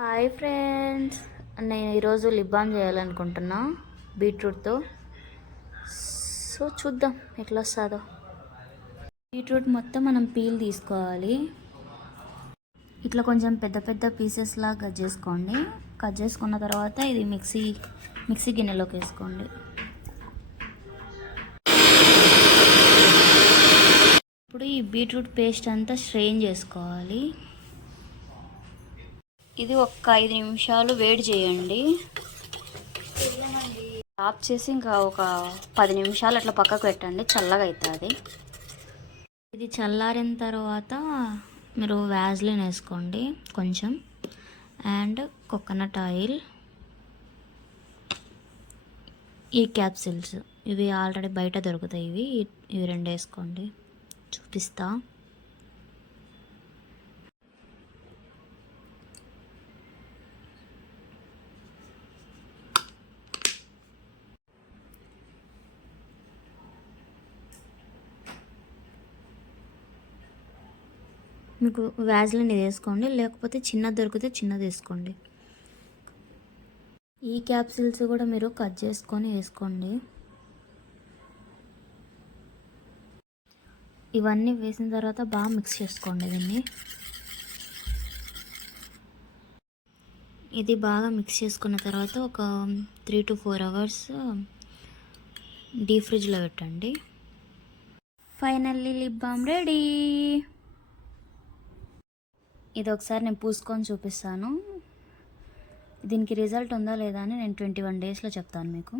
Hi friends, నేను ఈరోజు lip balm చేయాలనుకుంటున్నా బీట్రూట్తో. సో చూద్దాం ఎట్లా వస్తుందో. బీట్రూట్ మొత్తం మనం పీల్ తీసుకోవాలి. ఇట్లా కొంచెం పెద్ద పెద్ద పీసెస్లా కట్ చేసుకోండి. కట్ చేసుకున్న తర్వాత ఇది మిక్సీ గిన్నెలోకి వేసుకోండి. ఇప్పుడు ఈ బీట్రూట్ పేస్ట్ అంతా స్ట్రెయిన్ చేసుకోవాలి. ఇది ఒక 5 నిమిషాలు వేడి చేయండి. ఆఫ్ చేసి ఇంకా ఒక 10 నిమిషాలు అట్లా పక్కకు పెట్టండి, చల్లగా అవుతుంది. ఇది చల్లారిన తర్వాత మీరు వ్యాజ్లిన్ వేసుకోండి కొంచెం, అండ్ కోకోనట్ ఆయిల్, ఈ క్యాప్సిల్స్ ఇవి ఆల్రెడీ బయట దొరుకుతాయి. ఇవి 2 వేసుకోండి. చూపిస్తా. మీకు వ్యాజ్లిన్ ఇది వేసుకోండి, లేకపోతే చిన్నది దొరికితే చిన్నది వేసుకోండి. ఈ క్యాప్సిల్స్ కూడా మీరు కట్ చేసుకొని వేసుకోండి. ఇవన్నీ వేసిన తర్వాత బాగా మిక్స్ చేసుకోండి దీన్ని. ఇది బాగా మిక్స్ చేసుకున్న తర్వాత ఒక 3 to 4 అవర్స్ డీప్ ఫ్రిడ్జ్లో పెట్టండి. Finally lip balm ready. ఇది ఒకసారి నేను పూసుకొని చూపిస్తాను. దీనికి రిజల్ట్ ఉందా లేదా అని నేను 21 డేస్లో చెప్తాను మీకు.